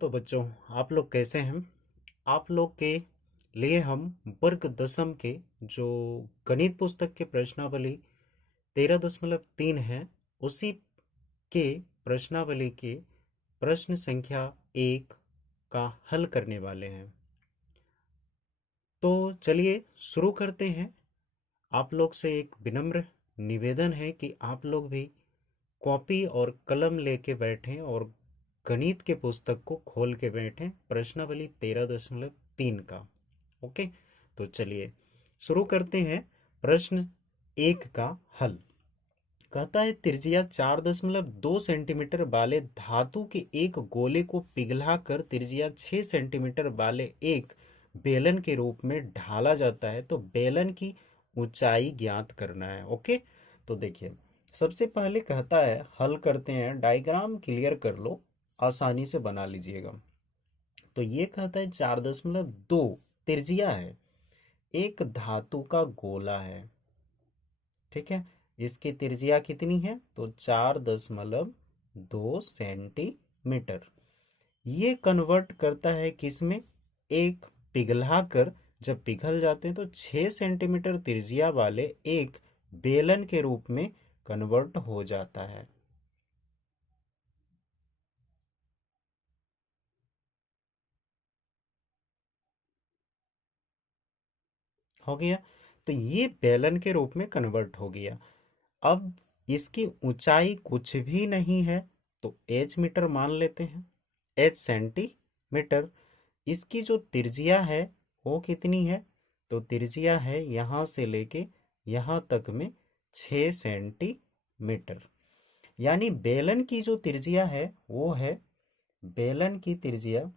तो बच्चों, आप लोग कैसे हैं? आप लोग के लिए हम वर्ग दसम के जो गणित पुस्तक के प्रश्नावली 13.3 है, उसी के प्रश्नावली के प्रश्न संख्या 1 का हल करने वाले हैं। तो चलिए शुरू करते हैं। आप लोग से एक विनम्र निवेदन है कि आप लोग भी कॉपी और कलम लेके बैठें और गणित के पुस्तक को खोल के बैठें, प्रश्नावली 13.3 का। ओके, तो चलिए शुरू करते हैं। प्रश्न 1 का हल कहता है, त्रिज्या 4.2 सेंटीमीटर वाले धातु के एक गोले को पिघलाकर त्रिज्या 6 सेंटीमीटर वाले एक बेलन के रूप में ढाला जाता है, तो बेलन की ऊंचाई ज्ञात करना है। ओके, तो देखिए सबसे पहले कहता है, हल करते हैं, डायग्राम क्लियर कर लो, आसानी से बना लीजिएगा। तो ये कहता है 4.2 त्रिज्या है, एक धातु का गोला है, ठीक है। इसकी त्रिज्या कितनी है? तो 4.2 सेंटीमीटर। ये कन्वर्ट करता है किसमें? एक पिघला कर, जब पिघल जाते हैं तो 6 सेंटीमीटर त्रिज्या वाले एक बेलन के रूप में कन्वर्ट हो जाता है। हो गया, तो ये बेलन के रूप में कन्वर्ट हो गया। अब इसकी ऊंचाई कुछ भी नहीं है, तो एच मीटर मान लेते हैं, एच सेंटीमीटर। इसकी जो त्रिज्या है वो कितनी है? तो त्रिज्या है यहाँ से लेके यहाँ तक में 6 सेंटीमीटर। यानी बेलन की जो त्रिज्या है वो है, बेलन की त्रिज्या,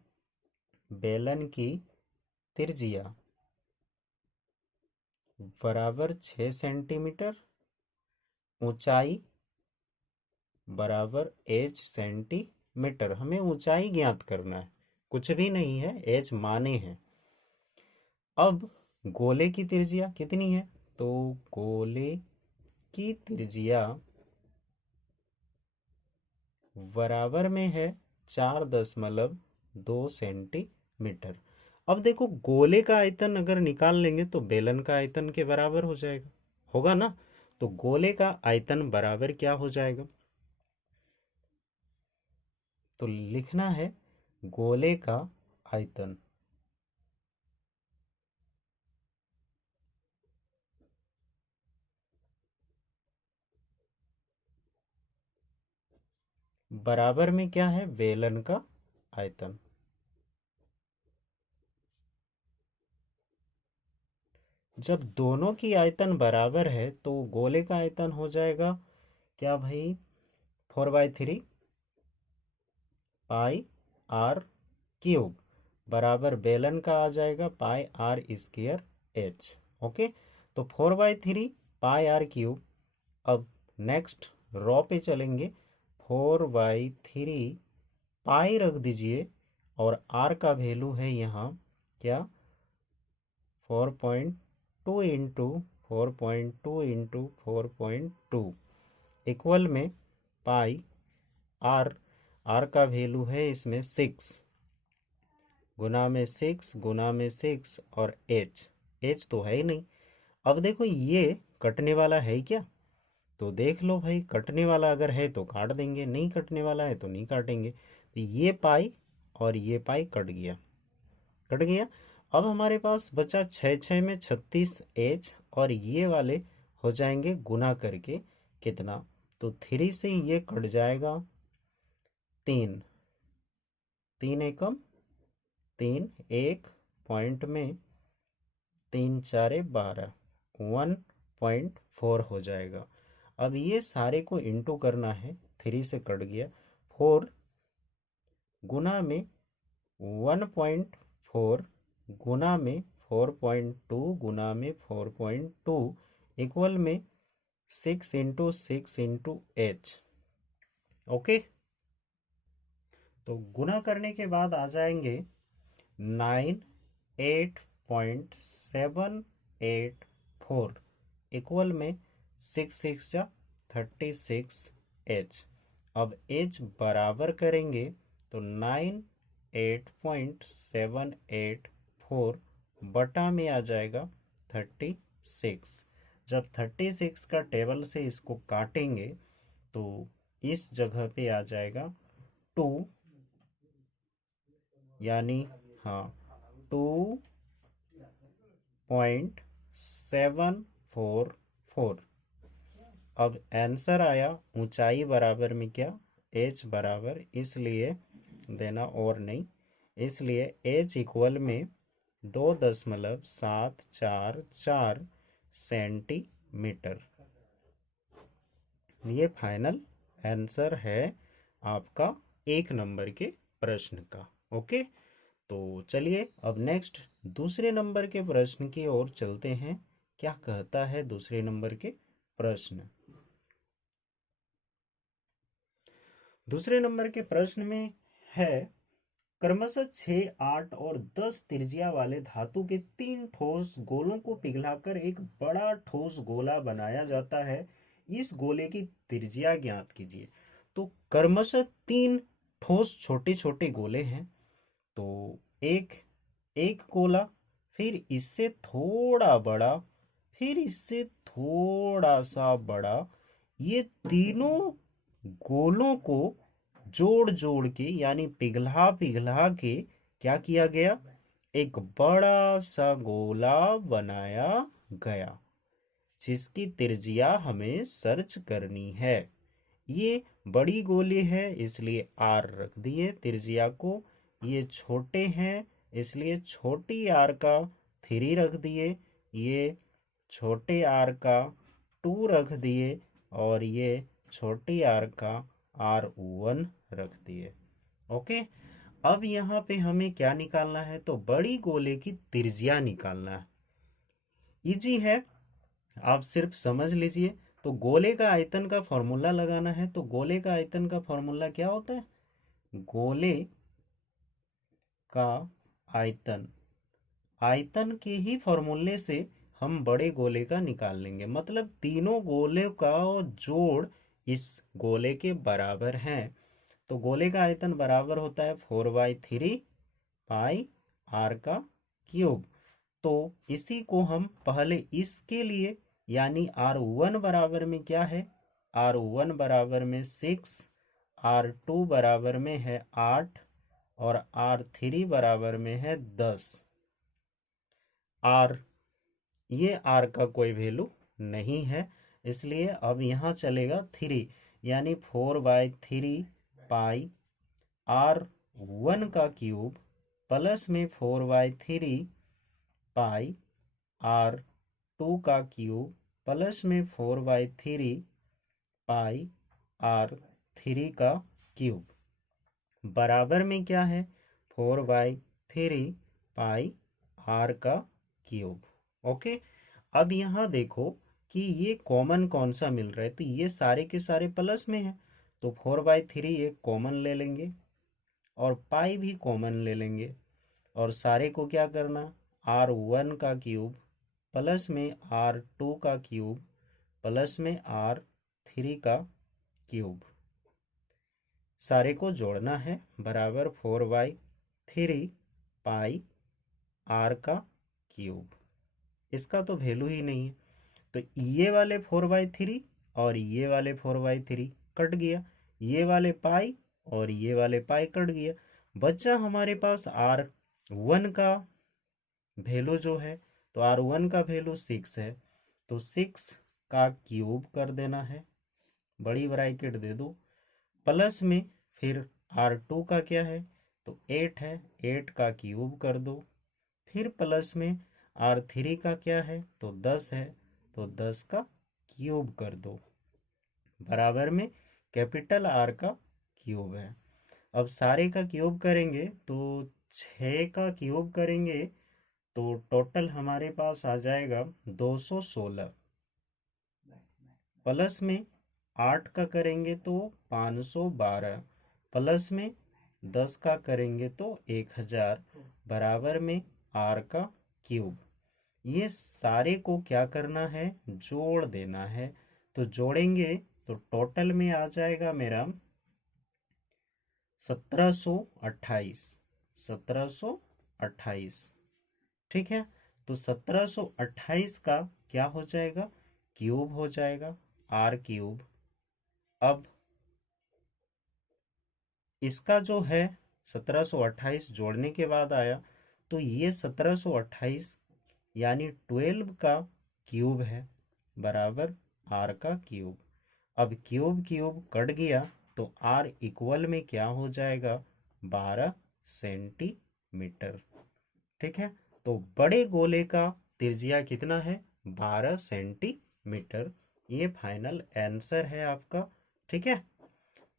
बेलन की त्रिज्या बराबर 6 सेंटीमीटर, ऊंचाई बराबर एच सेंटीमीटर। हमें ऊंचाई ज्ञात करना है, कुछ भी नहीं है, एच माने हैं। अब गोले की त्रिज्या कितनी है? तो गोले की त्रिज्या बराबर में है 4.2 सेंटीमीटर। अब देखो, गोले का आयतन अगर निकाल लेंगे तो बेलन का आयतन के बराबर हो जाएगा, होगा ना। तो गोले का आयतन बराबर क्या हो जाएगा? तो लिखना है गोले का आयतन बराबर में क्या है? बेलन का आयतन। जब दोनों की आयतन बराबर है तो गोले का आयतन हो जाएगा क्या भाई? 4/3 पाई आर क्यूब बराबर बेलन का आ जाएगा पाई आर स्क्वायर एच। ओके, तो 4/3 पाई आर क्यूब। अब नेक्स्ट रॉ पे चलेंगे, 4/3 पाई रख दीजिए, और आर का वैल्यू है यहाँ क्या? 4.2 इंटू 4.2 इक्वल में पाई आर। आर का वैल्यू है इसमें 6, गुना में 6 गुना में 6, और एच, एच तो है ही नहीं। अब देखो, ये कटने वाला है क्या? तो देख लो भाई, कटने वाला अगर है तो काट देंगे, नहीं कटने वाला है तो नहीं काटेंगे। तो ये पाई और ये पाई कट गया, कट गया। अब हमारे पास बचा 6 6 में 36 एच, और ये वाले हो जाएंगे गुना करके कितना? तो 3 से ये कट जाएगा 3, 3 एकम 3, एक पॉइंट में 3 4 12, 1.4 हो जाएगा। अब ये सारे को इंटू करना है, 3 से कट गया, 4 गुना में 1.4 गुना में 4.2 गुना में 4.2 इक्वल में 6 इंटू 6 इंटू एच। ओके, तो गुना करने के बाद आ जाएंगे 98.784 इक्वल में 6 6 36 एच। अब एच बराबर करेंगे तो 9 38.784 बटा में आ जाएगा 36। जब 36 का टेबल से इसको काटेंगे तो इस जगह पे आ जाएगा 2, यानी हाँ 2.744। अब आंसर आया ऊंचाई बराबर में क्या, h बराबर, इसलिए देना और नहीं, इसलिए h इक्वल में 2.744 सेंटीमीटर। ये फाइनल आंसर है आपका 1 नंबर के प्रश्न का। ओके, तो चलिए अब नेक्स्ट दूसरे नंबर के प्रश्न की ओर चलते हैं। क्या कहता है दूसरे नंबर के प्रश्न। दूसरे नंबर के प्रश्न में है, क्रमशः 6, 8 और 10 त्रिज्या वाले धातु के 3 ठोस गोलों को पिघलाकर एक बड़ा ठोस गोला बनाया जाता है। इस गोले की त्रिज्या ज्ञात कीजिए। तो क्रमशः 3 ठोस छोटे छोटे गोले हैं। तो एक एक गोला, फिर इससे थोड़ा बड़ा, फिर इससे थोड़ा सा बड़ा, ये तीनों गोलों को जोड़ जोड़ के यानी पिघला पिघला के क्या किया गया, एक बड़ा सा गोला बनाया गया जिसकी त्रिज्या हमें सर्च करनी है। ये बड़ी गोली है इसलिए आर रख दिए त्रिज्या को, ये छोटे हैं इसलिए छोटी आर का 3 रख दिए, ये छोटे आर का 2 रख दिए, और ये छोटी आर का R1 रख दिए। ओके, अब यहाँ पे हमें क्या निकालना है, तो बड़ी गोले की त्रिज्या निकालना है। इजी है, आप सिर्फ समझ लीजिए। तो गोले का आयतन का फॉर्मूला लगाना है। तो गोले का आयतन का फॉर्मूला क्या होता है, गोले का आयतन, आयतन के ही फॉर्मूले से हम बड़े गोले का निकाल लेंगे। मतलब तीनों गोले का जोड़ इस गोले के बराबर हैं। तो गोले का आयतन बराबर होता है 4/3 पाई आर का क्यूब। तो इसी को हम पहले इसके लिए यानी R1 बराबर में क्या है, R1 बराबर में 6, R2 बराबर में है 8 और R3 बराबर में है 10। R, ये R का कोई वैल्यू नहीं है, इसलिए अब यहाँ चलेगा 3, यानी 4/3 पाई R1 का क्यूब प्लस में 4/3 पाई R2 का क्यूब प्लस में 4/3 पाई R3 का क्यूब बराबर में क्या है, 4/3 पाई R का क्यूब। ओके, अब यहाँ देखो कि ये कॉमन कौन सा मिल रहा है, तो ये सारे के सारे प्लस में है, तो 4/3 एक कॉमन ले लेंगे और पाई भी कॉमन ले लेंगे, और सारे को क्या करना, R1 का क्यूब प्लस में R2 का क्यूब प्लस में R3 का क्यूब, सारे को जोड़ना है, बराबर 4/3 पाई R का क्यूब। इसका तो वैल्यू ही नहीं है, तो ये वाले 4/3 और ये वाले 4/3 कट गया, ये वाले पाई और ये वाले पाई कट गया, बचा हमारे पास R1 का वैल्यू जो है, तो R1 का वैल्यू 6 है, तो 6 का क्यूब कर देना है, बड़ी ब्रैकेट दे दो, प्लस में फिर R2 का क्या है, तो 8 है, 8 का क्यूब कर दो, फिर प्लस में R3 का क्या है, तो 10 है, तो 10 का क्यूब कर दो, बराबर में कैपिटल R का क्यूब है। अब सारे का क्यूब करेंगे तो 6 का क्यूब करेंगे तो टोटल हमारे पास आ जाएगा 216, प्लस में 8 का करेंगे तो 512, प्लस में 10 का करेंगे तो 1000, बराबर में R का क्यूब। ये सारे को क्या करना है, जोड़ देना है। तो जोड़ेंगे तो टोटल में आ जाएगा मेरा 1728, 1728। ठीक है, तो 1728 का क्या हो जाएगा, क्यूब हो जाएगा, आर क्यूब। अब इसका जो है 1728 जोड़ने के बाद आया, तो ये 1728 यानी 12 का क्यूब है, बराबर आर का क्यूब। अब क्यूब क्यूब कट गया, तो आर इक्वल में क्या हो जाएगा, 12 सेंटीमीटर। ठीक है, तो बड़े गोले का त्रिज्या कितना है, 12 सेंटीमीटर। ये फाइनल आंसर है आपका। ठीक है,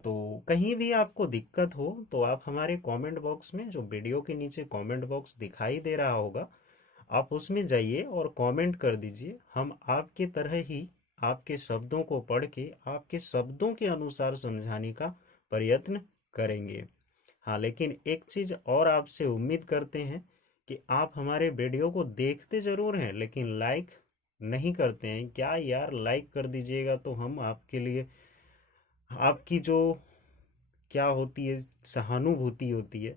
तो कहीं भी आपको दिक्कत हो तो आप हमारे कमेंट बॉक्स में, जो वीडियो के नीचे कमेंट बॉक्स दिखाई दे रहा होगा, आप उसमें जाइए और कमेंट कर दीजिए। हम आपके तरह ही आपके शब्दों को पढ़ के आपके शब्दों के अनुसार समझाने का प्रयत्न करेंगे। हाँ, लेकिन एक चीज़ और आपसे उम्मीद करते हैं कि आप हमारे वीडियो को देखते ज़रूर हैं, लेकिन लाइक नहीं करते हैं। क्या यार, लाइक कर दीजिएगा तो हम आपके लिए, आपकी जो क्या होती है सहानुभूति होती है,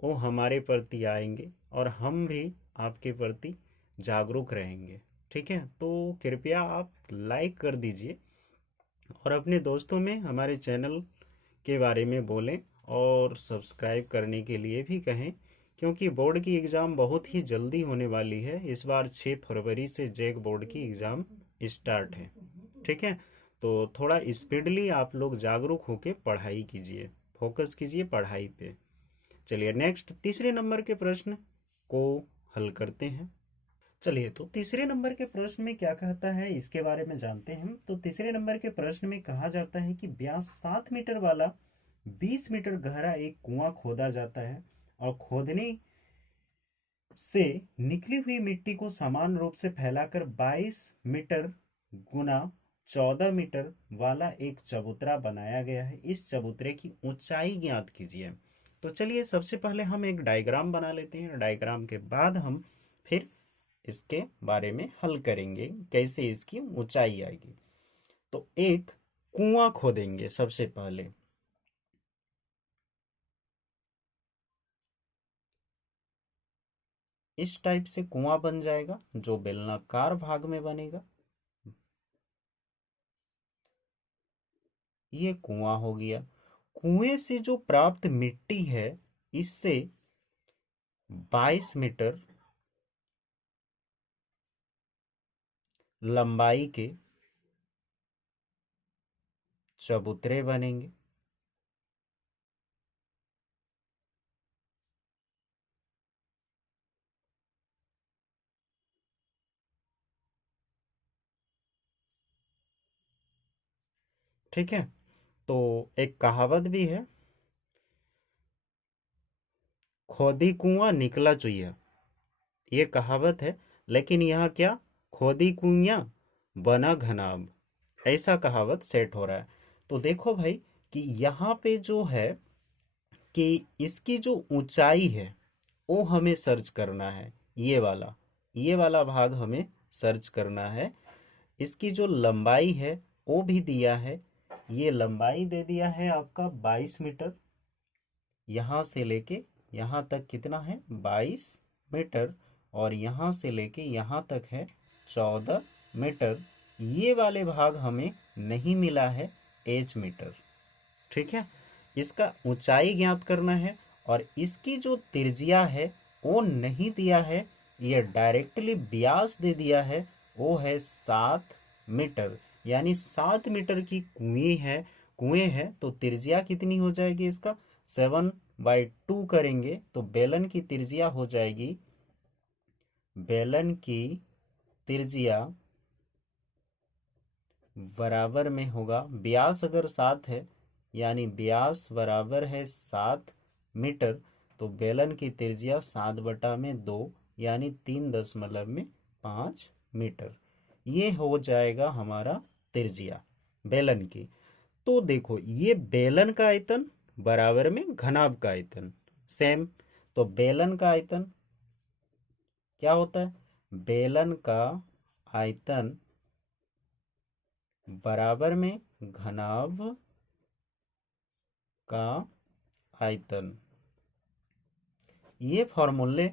वो हमारे प्रति आएंगे और हम भी आपके प्रति जागरूक रहेंगे। ठीक है, तो कृपया आप लाइक कर दीजिए और अपने दोस्तों में हमारे चैनल के बारे में बोलें और सब्सक्राइब करने के लिए भी कहें, क्योंकि बोर्ड की एग्ज़ाम बहुत ही जल्दी होने वाली है। इस बार 6 फरवरी से जैक बोर्ड की एग्ज़ाम स्टार्ट है। ठीक है, तो थोड़ा स्पीडली आप लोग जागरूक होकर पढ़ाई कीजिए, फोकस कीजिए पढ़ाई पे। चलिए नेक्स्ट तीसरे नंबर के प्रश्न को हल करते हैं। चलिए, तो तीसरे नंबर के प्रश्न में क्या कहता है इसके बारे में जानते हैं। तो तीसरे नंबर के प्रश्न में कहा जाता है कि व्यास 7 मीटर वाला 20 मीटर गहरा एक कुआं खोदा जाता है और खोदने से निकली हुई मिट्टी को समान रूप से फैलाकर 22 मीटर गुना 14 मीटर वाला एक चबूतरा बनाया गया है। इस चबूतरे की ऊंचाई ज्ञात कीजिए। तो चलिए सबसे पहले हम एक डायग्राम बना लेते हैं। डायग्राम के बाद हम फिर इसके बारे में हल करेंगे कैसे इसकी ऊंचाई आएगी। तो एक कुआं खोदेंगे सबसे पहले। इस टाइप से कुआं बन जाएगा जो बेलनाकार भाग में बनेगा। ये कुआं हो गया। कुएं से जो प्राप्त मिट्टी है, इससे 22 मीटर लंबाई के चबूतरे बनेंगे। ठीक है, तो एक कहावत भी है, खोदी कुआं निकला चुईया। ये कहावत है, लेकिन यहाँ क्या, खोदी कुइयां बना घनाब, ऐसा कहावत सेट हो रहा है। तो देखो भाई कि यहाँ पे जो है कि इसकी जो ऊंचाई है वो हमें सर्च करना है। ये वाला भाग हमें सर्च करना है। इसकी जो लंबाई है वो भी दिया है। ये लंबाई दे दिया है आपका 22 मीटर। यहाँ से लेके यहाँ तक कितना है, 22 मीटर। और यहाँ से लेके यहाँ तक है 14 मीटर। ये वाले भाग हमें नहीं मिला है, H मीटर। ठीक है, इसका ऊंचाई ज्ञात करना है और इसकी जो त्रिज्या है वो नहीं दिया है, ये डायरेक्टली व्यास दे दिया है, वो है 7 मीटर। यानी 7 मीटर की कुएं है तो त्रिज्या कितनी हो जाएगी इसका, 7/2 करेंगे तो बेलन की त्रिज्या हो जाएगी, बेलन की त्रिज्या बराबर में होगा, व्यास अगर 7 है यानी व्यास बराबर है 7 मीटर, तो बेलन की त्रिज्या 7/2 यानी 3.5 मीटर। ये हो जाएगा हमारा त्रिज्या बेलन की। तो देखो ये बेलन का आयतन बराबर में घनाभ का आयतन सेम। तो बेलन का आयतन क्या होता है, बेलन का आयतन बराबर में घनाभ का आयतन। ये फॉर्मूले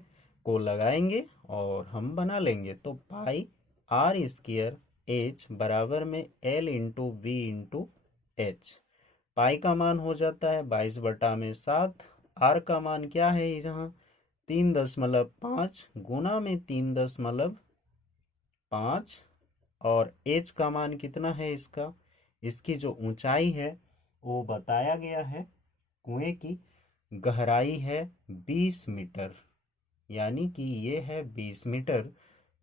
को लगाएंगे और हम बना लेंगे। तो पाई आर स्क्वायर एच बराबर में L into V into H. Pi का मान हो जाता है 22/7। आर का मान क्या है यहाँ 3.5 गुना में 3.5, और एच का मान कितना है इसका, इसकी जो ऊंचाई है वो बताया गया है। कुएं की गहराई है 20 मीटर, यानी कि ये है 20 मीटर,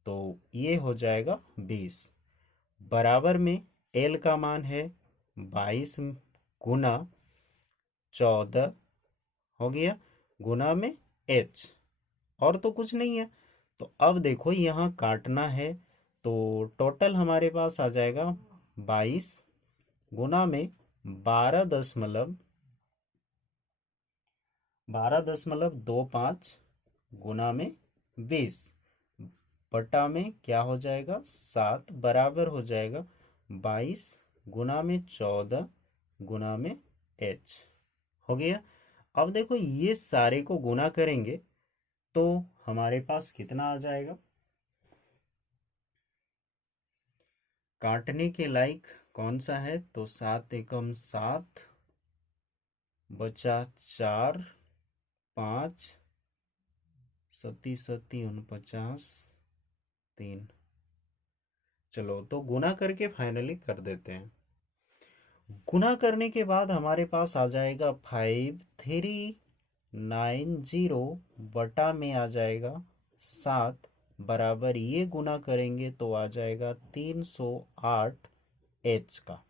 तो ये हो जाएगा 20 बराबर में एल का मान है 22 गुना 14 हो गया, गुना में एच, और तो कुछ नहीं है। तो अब देखो यहाँ काटना है, तो टोटल हमारे पास आ जाएगा 22 गुना में 12.25 गुना में 20 बटा में क्या हो जाएगा 7 बराबर हो जाएगा 22 गुना में 14 गुना में एच हो गया। अब देखो ये सारे को गुना करेंगे तो हमारे पास कितना आ जाएगा, काटने के लायक कौन सा है, तो 7 एकम 7 बचा 4, 5 सती सती 49, 3। चलो तो गुना करके फाइनली कर देते हैं। गुना करने के बाद हमारे पास आ जाएगा 5390 बटा में आ जाएगा 7 बराबर, ये गुना करेंगे तो आ जाएगा 308 एच का।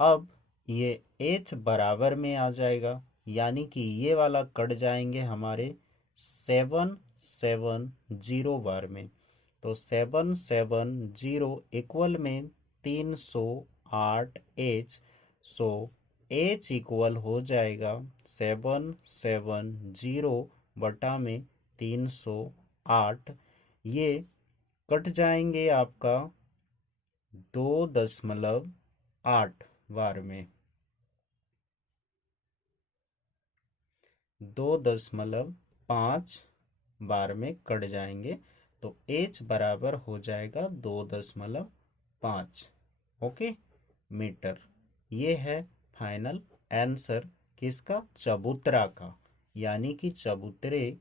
अब ये एच बराबर में आ जाएगा, यानी कि ये वाला कट जाएंगे हमारे 770 बार में, तो 770 इक्वल में 308 एच। सो एच इक्वल हो जाएगा 770 बटा में 308। ये कट जाएंगे आपका 2.8 बार में, 2.5 बार में कट जाएंगे, तो H बराबर हो जाएगा 2.5 ओके मीटर। ये है फाइनल आंसर किसका, चबूतरा का, यानी कि चबूतरे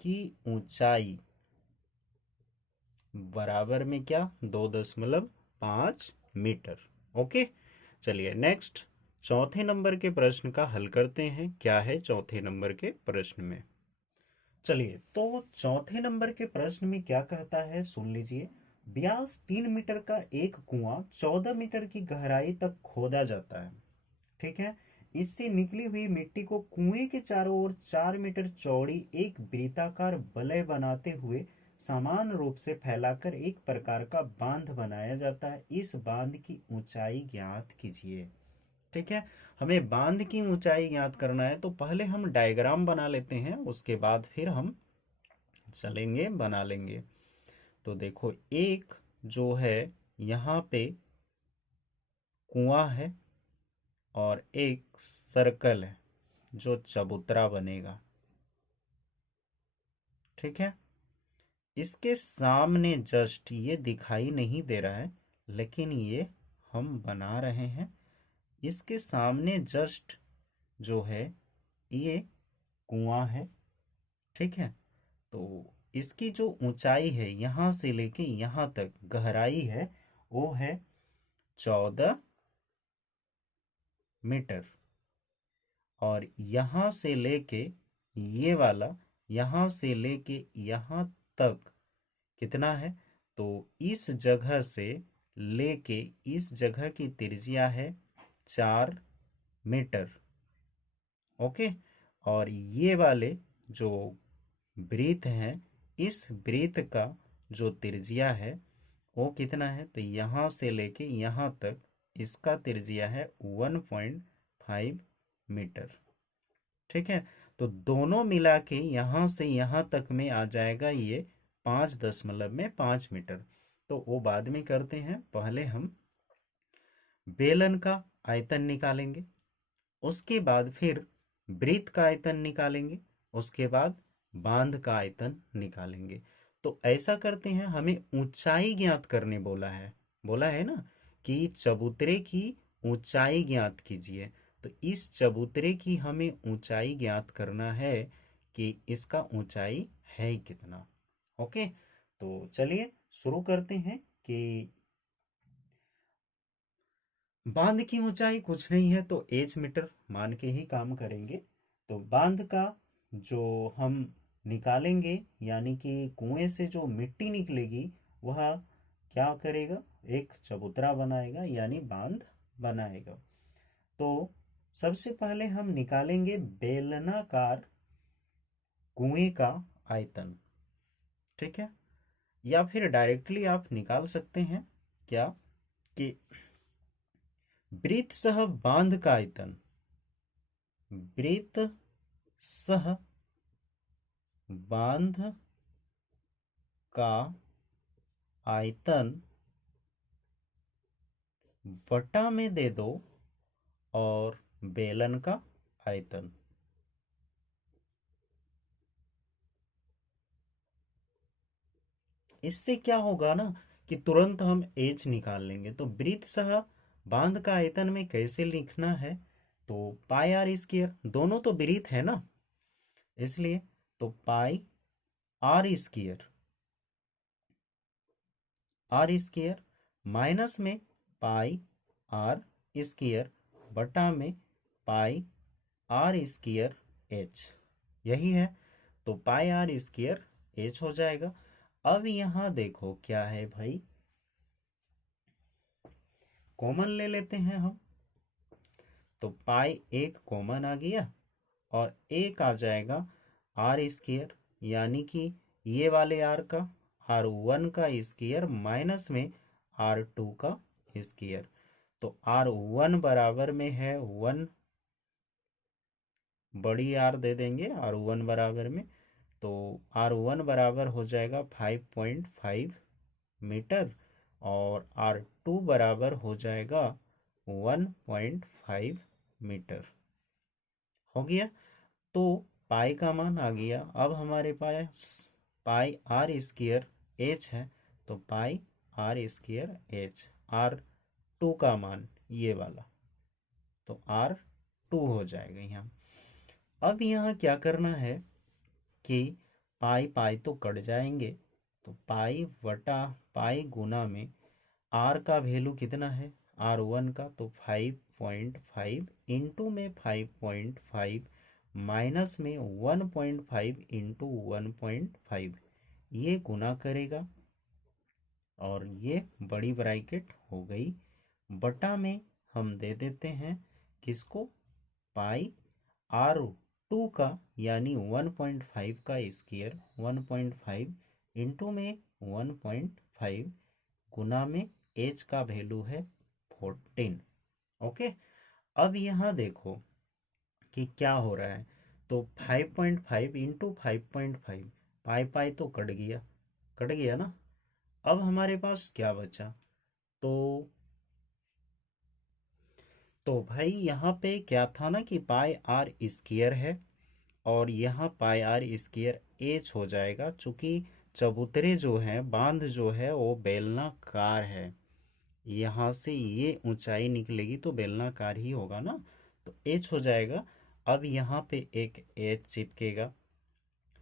की ऊंचाई बराबर में क्या 2.5 मीटर। ओके चलिए नेक्स्ट चौथे नंबर के प्रश्न का हल करते हैं। क्या है चौथे नंबर के प्रश्न में, चलिए तो चौथे नंबर के प्रश्न में क्या कहता है सुन लीजिए। व्यास 3 मीटर का एक कुआं 14 मीटर की गहराई तक खोदा जाता है, ठीक है। इससे निकली हुई मिट्टी को कुएं के चारों ओर 4 मीटर चौड़ी एक वृत्ताकार वलय बनाते हुए समान रूप से फैलाकर एक प्रकार का बांध बनाया जाता है। इस बांध की ऊंचाई ज्ञात कीजिए, ठीक है। हमें बांध की ऊंचाई ज्ञात करना है, तो पहले हम डायग्राम बना लेते हैं, उसके बाद फिर हम चलेंगे बना लेंगे। तो देखो एक जो है यहाँ पे कुआं है और एक सर्कल है जो चबूतरा बनेगा, ठीक है। इसके सामने जस्ट ये दिखाई नहीं दे रहा है, लेकिन ये हम बना रहे हैं। इसके सामने जस्ट जो है ये कुआं है, ठीक है। तो इसकी जो ऊंचाई है यहाँ से लेके यहाँ तक गहराई है वो है 14 मीटर, और यहाँ से लेके ये वाला यहाँ से लेके यहाँ तक कितना है, तो इस जगह से लेके इस जगह की त्रिज्या है 4 मीटर, ओके। और ये वाले जो वृत्त हैं, इस वृत्त का जो त्रिज्या है वो कितना है, तो यहाँ से लेके यहाँ तक इसका त्रिज्या है 1.5 मीटर, ठीक है। तो दोनों मिला के यहाँ से यहाँ तक में आ जाएगा ये 5.5 मीटर। तो वो बाद में करते हैं, पहले हम बेलन का आयतन निकालेंगे, उसके बाद फिर वृत्त का आयतन निकालेंगे, उसके बाद बांध का आयतन निकालेंगे। तो ऐसा करते हैं, हमें ऊंचाई ज्ञात करने बोला है ना, कि चबूतरे की ऊंचाई ज्ञात कीजिए। तो इस चबूतरे की हमें ऊंचाई ज्ञात करना है कि इसका ऊंचाई है कितना। ओके, तो चलिए शुरू करते हैं कि बांध की ऊंचाई कुछ नहीं है तो एच मीटर मान के ही काम करेंगे। तो बांध का जो हम निकालेंगे, यानी कि कुएं से जो मिट्टी निकलेगी वह क्या करेगा, एक चबूतरा बनाएगा, यानी बांध बनाएगा। तो सबसे पहले हम निकालेंगे बेलनाकार कुएं का आयतन। ठीक है, या फिर डायरेक्टली आप निकाल सकते हैं क्या, कि वृत्त सह बांध का आयतन, वृत्त सह बांध का आयतन बटा में दे दो और बेलन का आयतन। इससे क्या होगा ना, कि तुरंत हम एच निकाल लेंगे। तो वृत्त सह बांध का आयतन में कैसे लिखना है, तो पाई आर स्क्वायर, दोनों तो वृत्त है ना, इसलिए तो pi are square, R square minus में पाई आर स्क्वायर बटा में पाई आर स्क्वायर एच, यही है। तो पाई आर स्क्वायर एच हो जाएगा। अब यहां देखो क्या है भाई, कॉमन ले लेते हैं हम। तो पाई एक कॉमन आ गया और एक आ जाएगा आर स्क्वायर, यानी कि ये वाले आर का, आर वन का स्क्वायर माइनस में आर टू का स्क्वायर। तो आर वन बराबर में है वन, बड़ी आर दे देंगे आर वन बराबर में। तो आर वन बराबर हो जाएगा 5.5 मीटर और आर टू बराबर हो जाएगा 1.5 मीटर। हो गया। तो पाई का मान आ गया। अब हमारे पास पाई आर स्क्वायर एच है, तो pi are square h, r two का मान ये वाला, तो आर टू हो जाएगा यहाँ। अब यहाँ क्या करना है कि पाई पाई तो कट जाएंगे, तो पाई वटा पाई गुना में आर का वैल्यू कितना है, आर वन का, तो 5.5 इंटू में 5.5 माइनस में 1.5 इंटू 1.5, ये गुना करेगा और ये बड़ी ब्रैकेट हो गई, बटा में हम दे देते हैं किसको, पाई आर टू का, यानी 1.5 का स्क्वायर, 1.5 इंटू में 1.5 गुना में एच का वैल्यू है 14। ओके, अब यहाँ देखो कि क्या हो रहा है। तो 5.5 इंटू 5.5, पाई पाई तो कट गया ना। अब हमारे पास क्या बचा, तो भाई यहाँ पे क्या था ना, कि पाई आर स्क्वायर है और यहाँ पाई आर स्क्वायर एच हो जाएगा, चूंकि चबूतरे जो है, बांध जो है वो बेलनाकार है, यहाँ से ये ऊंचाई निकलेगी तो बेलनाकार ही होगा ना, तो एच हो जाएगा। अब यहाँ पे एक एच चिपकेगा,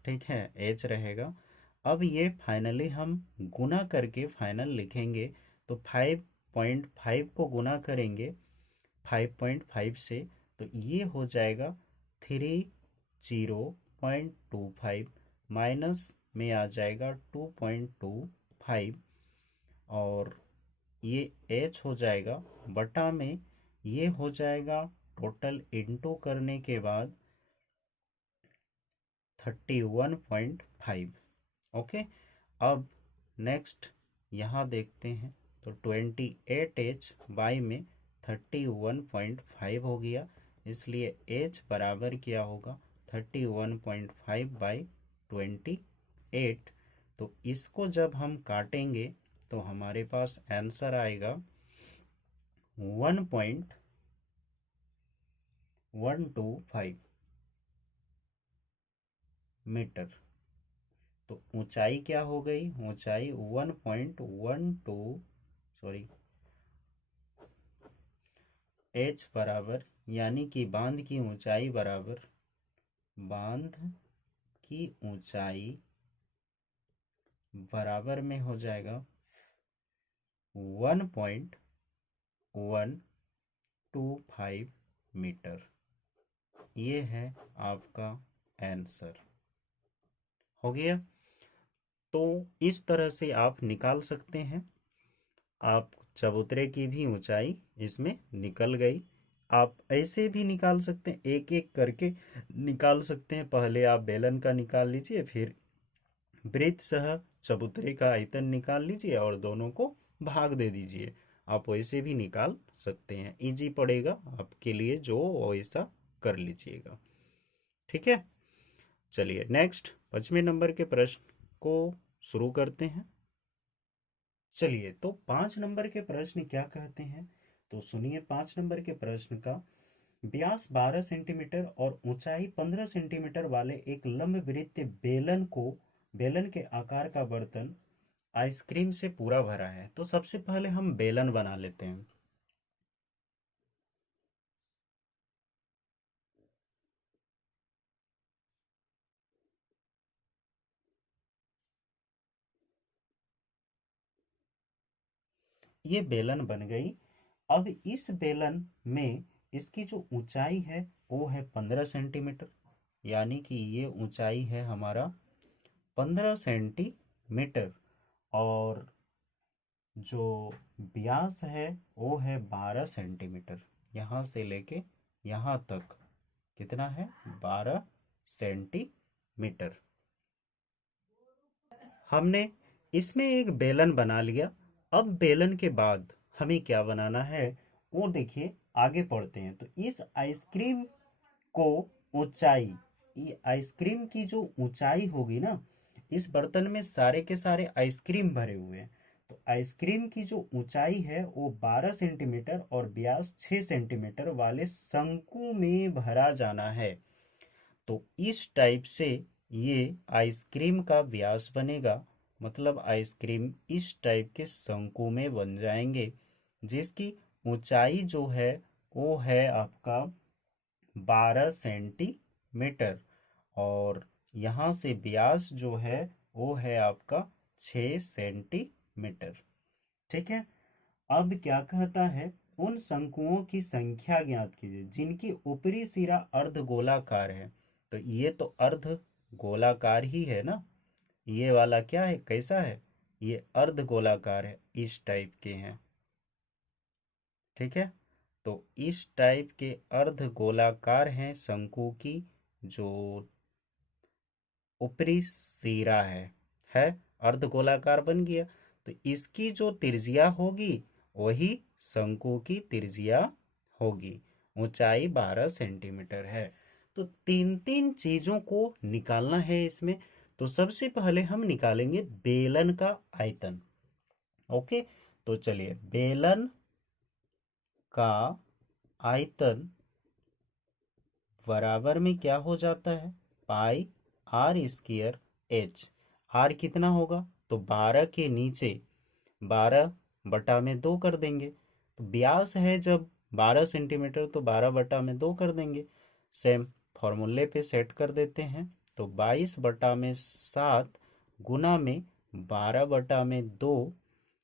ठीक है, एच रहेगा। अब ये फाइनली हम गुना करके फाइनल लिखेंगे। तो 5.5 को गुना करेंगे 5.5 से, तो ये हो जाएगा 30.25 माइनस में आ जाएगा 2.25 और ये एच हो जाएगा, बटा में ये हो जाएगा टोटल इंटू करने के बाद 31.5। ओके, अब नेक्स्ट यहाँ देखते हैं। तो 28H बाई में 31.5 हो गया, इसलिए H बराबर क्या होगा, 31.5 बाई 28। तो इसको जब हम काटेंगे तो हमारे पास आंसर आएगा 1.125। मीटर। तो ऊंचाई क्या हो गई, ऊंचाई 1.12, सॉरी, एच बराबर, यानी कि बांध की ऊंचाई बराबर, बांध की ऊंचाई बराबर में हो जाएगा 1.125 मीटर। ये है आपका आंसर। हो गया। तो इस तरह से आप निकाल सकते हैं। आप चबूतरे की भी ऊंचाई इसमें निकल गई। आप ऐसे भी निकाल सकते हैं, एक एक करके निकाल सकते हैं। पहले आप बेलन का निकाल लीजिए, फिर वृत्त सह चबूतरे का आयतन निकाल लीजिए और दोनों को भाग दे दीजिए। आप वैसे भी निकाल सकते हैं, इजी पड़ेगा आपके लिए, जो वैसा कर लीजिएगा। ठीक है, चलिए नेक्स्ट 5वें नंबर के प्रश्न को शुरू करते हैं। चलिए, तो 5 नंबर के प्रश्न क्या कहते हैं, तो सुनिए 5 नंबर के प्रश्न का। व्यास 12 सेंटीमीटर और ऊंचाई 15 सेंटीमीटर वाले एक लंब वृत्तीय बेलन के आकार का बर्तन आइसक्रीम से पूरा भरा है। तो सबसे पहले हम बेलन बना लेते हैं। ये बेलन बन गई। अब इस बेलन में इसकी जो ऊंचाई है वो है 15 सेंटीमीटर, यानी कि ये ऊंचाई है हमारा 15 सेंटीमीटर। और जो व्यास है वो है 12 सेंटीमीटर। यहाँ से लेके यहाँ तक कितना है, 12 सेंटीमीटर। हमने इसमें एक बेलन बना लिया। अब बेलन के बाद हमें क्या बनाना है वो देखिए, आगे पढ़ते हैं। तो इस आइसक्रीम को ऊंचाई, ये आइसक्रीम की जो ऊंचाई होगी ना, इस बर्तन में सारे के सारे आइसक्रीम भरे हुए हैं। तो आइसक्रीम की जो ऊंचाई है वो 12 सेंटीमीटर और व्यास 6 सेंटीमीटर वाले शंकु में भरा जाना है। तो इस टाइप से ये आइसक्रीम का व्यास बनेगा। मतलब आइसक्रीम इस टाइप के शंकु में बन जाएंगे, जिसकी ऊंचाई जो है वो है आपका 12 सेंटीमीटर। और यहाँ से व्यास जो है वो है आपका 6 सेंटीमीटर। ठीक है। अब क्या कहता है, उन शंकुओं की संख्या ज्ञात कीजिए जिनकी ऊपरी सिरा अर्ध गोलाकार है। तो ये तो अर्ध गोलाकार ही है ना। ये वाला क्या है, कैसा है, ये अर्ध गोलाकार है, इस टाइप के हैं। ठीक है। तो इस टाइप के अर्ध गोलाकार हैं शंकु की जो ऊपरी सिरा है अर्ध गोलाकार बन गया। तो इसकी जो त्रिज्या होगी वही शंकु की त्रिज्या होगी। ऊंचाई 12 सेंटीमीटर है। तो तीन तीन चीजों को निकालना है इसमें। तो सबसे पहले हम निकालेंगे बेलन का आयतन। ओके, तो चलिए, बेलन का आयतन बराबर में क्या हो जाता है, पाई आर स्क्वायर एच। आर कितना होगा, तो 12 के नीचे 12/2 कर देंगे। तो व्यास है जब 12 सेंटीमीटर, तो 12/2 कर देंगे। सेम फॉर्मूले पे सेट कर देते हैं। तो 22/7 गुना में 12/2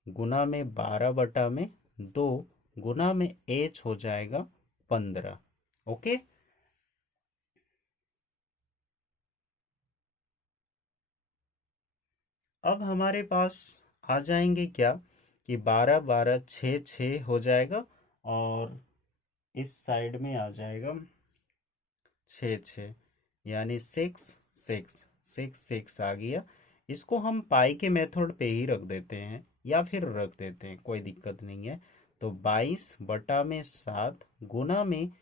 गुना में 12/2 गुना में एच हो जाएगा 15। ओके। अब हमारे पास आ जाएंगे क्या, कि 12 12 6 6 हो जाएगा। और इस साइड में आ जाएगा 6 6, यानी 6 6 आ गया। इसको हम पाई के मेथड पे ही रख देते हैं, या फिर रख देते हैं, कोई दिक्कत नहीं है। तो 22/7 गुना में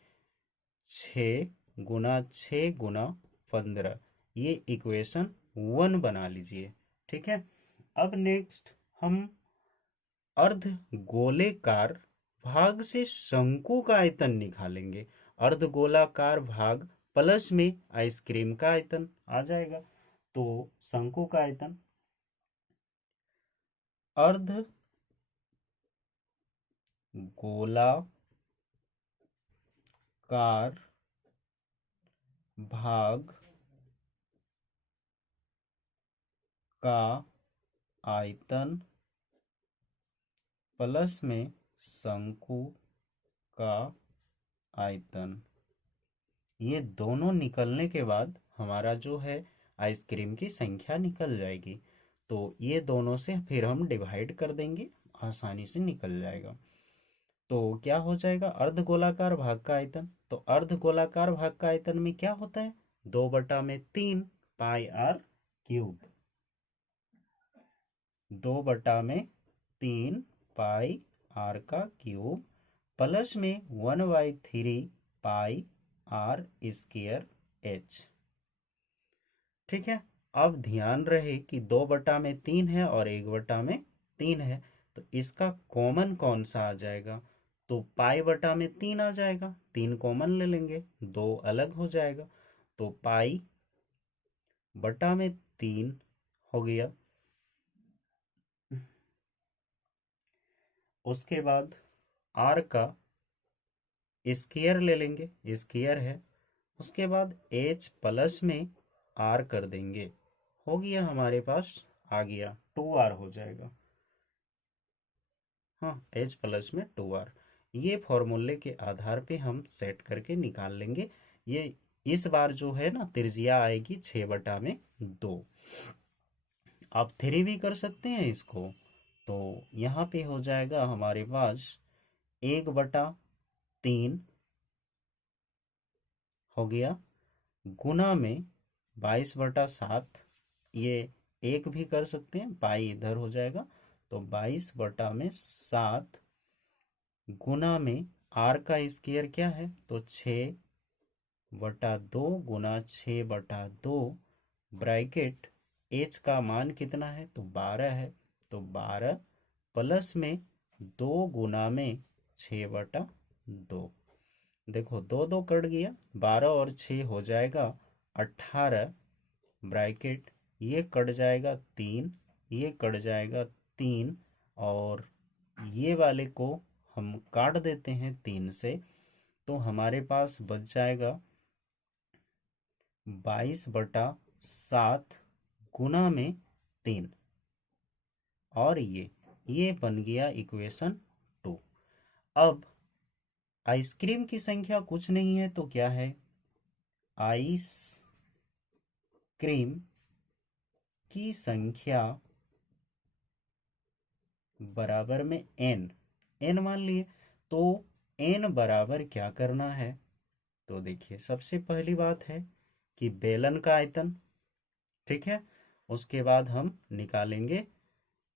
6 गुना 6 गुना 15, ये इक्वेशन 1 बना लीजिए। ठीक है। अब नेक्स्ट हम अर्ध गोलेकार भाग से शंकु का आयतन निकालेंगे। अर्ध गोलाकार भाग प्लस में आइसक्रीम का आयतन आ जाएगा। तो शंकु का आयतन अर्ध गोलाकार भाग का आयतन प्लस में शंकु का आयतन, ये दोनों निकलने के बाद हमारा जो है आइसक्रीम की संख्या निकल जाएगी। तो ये दोनों से फिर हम डिवाइड कर देंगे, आसानी से निकल जाएगा। तो क्या हो जाएगा, अर्ध गोलाकार भाग का आयतन। तो अर्ध गोलाकार भाग का आयतन में क्या होता है, 2/3 पाई आर क्यूब, 2/3 पाई आर का क्यूब प्लस में 1/3 पाई आर स्क्वायर एच। ठीक है। अब ध्यान रहे कि 2/3 है और 1/3 है, तो इसका कॉमन कौन सा आ जाएगा, तो पाई/3 आ जाएगा। 3 कॉमन ले लेंगे, 2 अलग हो जाएगा, तो पाई/3 हो गया। उसके बाद आर का स्क्वायर ले लेंगे, स्क्वायर है। उसके बाद एच प्लस में आर कर देंगे, हो गया हमारे पास, आ गया 2r हो जाएगा। हाँ, एच प्लस में 2r। ये फॉर्मूले के आधार पे हम सेट करके निकाल लेंगे। ये इस बार जो है ना त्रिज्या आएगी 6/2। आप 3 भी कर सकते हैं इसको। तो यहाँ पे हो जाएगा हमारे पास 1/3 हो गया, गुना में 22/7। ये एक भी कर सकते हैं, पाई इधर हो जाएगा, तो 22/7 गुना में आर का स्क्वायर क्या है, तो 6/2 गुना 6/2 ब्रैकेट एच का मान कितना है, तो 12 है। तो 12 प्लस में 2 गुना में 6/2। देखो 2 2 कट गया, 12 और 6 हो जाएगा 18 ब्रैकेट, ये कट जाएगा 3, ये कट जाएगा 3, और ये वाले को हम काट देते हैं 3 से, तो हमारे पास बच जाएगा 22/7 गुना में 3, और ये बन गया इक्वेशन 2। अब आइसक्रीम की संख्या कुछ नहीं है, तो क्या है, आइस क्रीम की संख्या बराबर में n मान लिए। तो n बराबर क्या करना है, तो देखिए सबसे पहली बात है कि बेलन का आयतन, ठीक है। उसके बाद हम निकालेंगे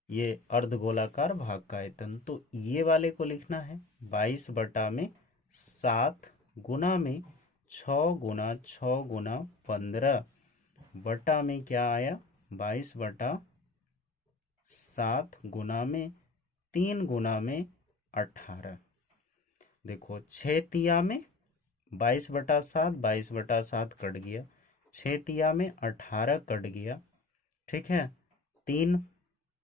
ये अर्धगोलाकार भाग का आयतन। तो ये वाले को लिखना है 22/7 गुना में 6 गुना 6 गुना 15 बटा में क्या आया, 22/7 गुना में 3 गुना में 18। देखो 6 तिया में 22/7, 22/7 कट गया, 6 तिया में 18 कट गया, ठीक है। 3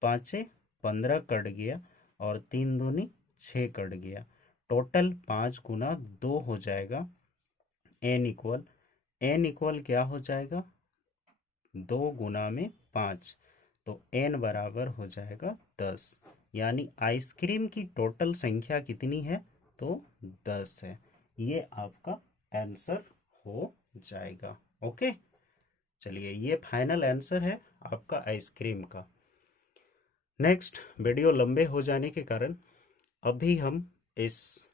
5 15 कट गया, और 3 दूनी 6 कट गया, टोटल 5 गुना 2 हो जाएगा। n इक्वल क्या हो जाएगा, 2 गुना में 5, तो n बराबर हो जाएगा 10। यानी आइसक्रीम की टोटल संख्या कितनी है, तो 10 है। ये आपका आंसर हो जाएगा। ओके, चलिए ये फाइनल आंसर है आपका आइसक्रीम का। नेक्स्ट, वीडियो लंबे हो जाने के कारण अभी हम इस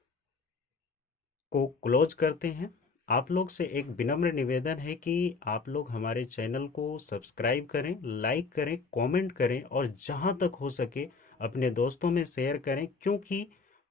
को क्लोज करते हैं। आप लोग से एक विनम्र निवेदन है कि आप लोग हमारे चैनल को सब्सक्राइब करें, लाइक करें, कमेंट करें, और जहां तक हो सके अपने दोस्तों में शेयर करें, क्योंकि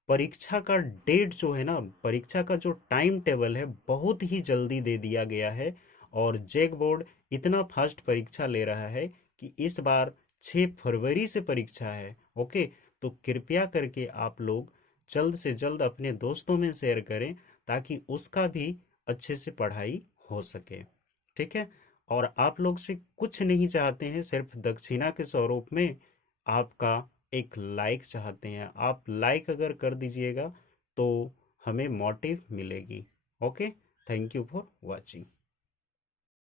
परीक्षा का डेट जो है ना, परीक्षा का जो टाइम टेबल है बहुत ही जल्दी दे दिया गया है, और जैक बोर्ड इतना फास्ट परीक्षा ले रहा है कि इस बार 6 फरवरी से परीक्षा है। ओके, तो कृपया करके आप लोग जल्द से जल्द अपने दोस्तों में शेयर करें, ताकि उसका भी अच्छे से पढ़ाई हो सके। ठीक है। और आप लोग से कुछ नहीं चाहते हैं, सिर्फ दक्षिणा के स्वरूप में आपका एक लाइक चाहते हैं। आप लाइक अगर कर दीजिएगा तो हमें मोटिव मिलेगी। Okay. Thank you for watching.